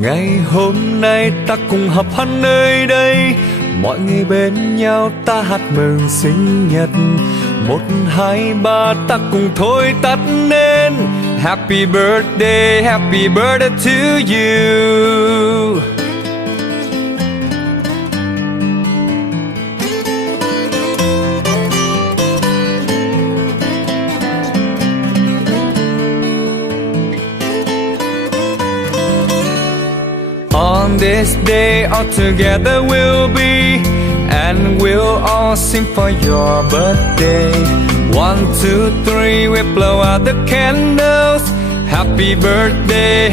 Ngày hôm nay ta cùng họp hắn nơi đây, mọi người bên nhau ta hát mừng sinh nhật. 1, 2, 3 ta cùng thôi tắt nên Happy birthday to you. On this day all together we'll be, and we'll all sing for your birthday. 1, 2, 3 we blow out the candles. Happy birthday